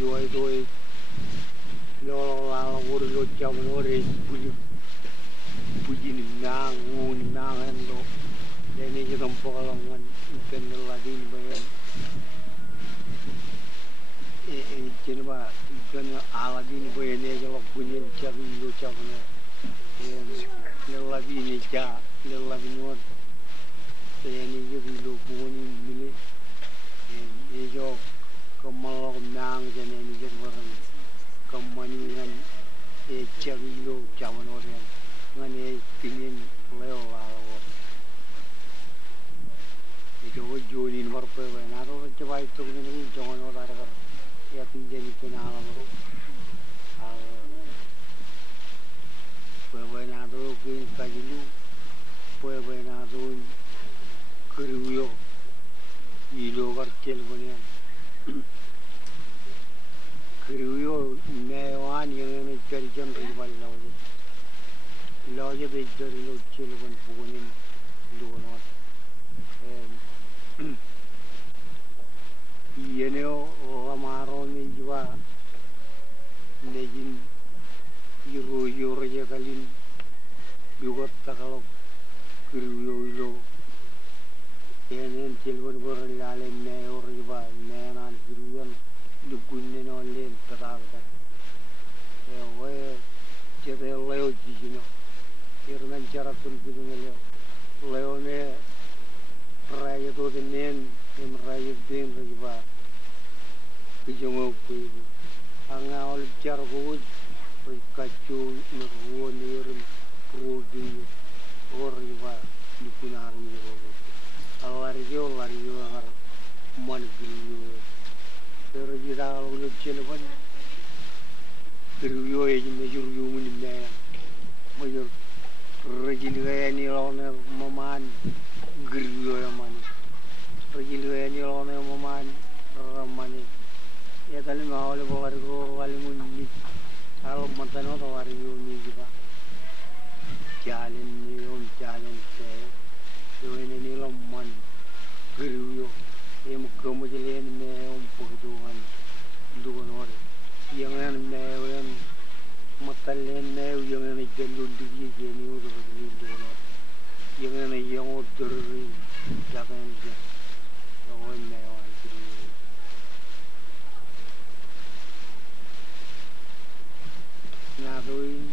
doi lo la ur lo jam ore puji ni nang un nang endo deni je tompo kalongan ikan lagi ni bayan jeni ba ikan ala di ni bayan ya lo puji jam lo jam no lagi ni ja lagi ni wat deni je lo puji ni ni jo kemal nang jeni ni je orang kemani ngan jam lo jam no orang ngane pingin leo lawo itu jolin warpe na ro coba itu ni jangan ora ada ya pinjam itu na lawo pewe na do ke kajilu pewe na do keruyo ilo warkel bonian keruyo newan yang cari jam rival lawo loja bejor lo cilban pugunin luonot yeneo ramaro ni jwa nejin yuro ya kalin yugot takalo kriyo lo yenen cilban boran lalen ne orba nenan kriyon dugunne no len tatagta we jebe leo jijino irnan cara tulbidin leone raya to dinen em raya din riba kijongo kuibu anga ol jar go kacu nurwo nirin rodi or riba dikunar ni go alariyo har man giliyo pero jira lo jelban kriyo e majur yu mun ne majur rajin gaya ni lawan maman geriyo ya mani rajin gaya ni lawan maman ramani ya tali mahal bawar go wali munni kalau matano to wari yo ni jiba jalen se yo ni lamman geriyo em gomo jelen me pugduan dugonor yang me wen matalen ne yang ne jalul di jeni udo di dono yang ne yang udur jaban je awon ne wan tri na doi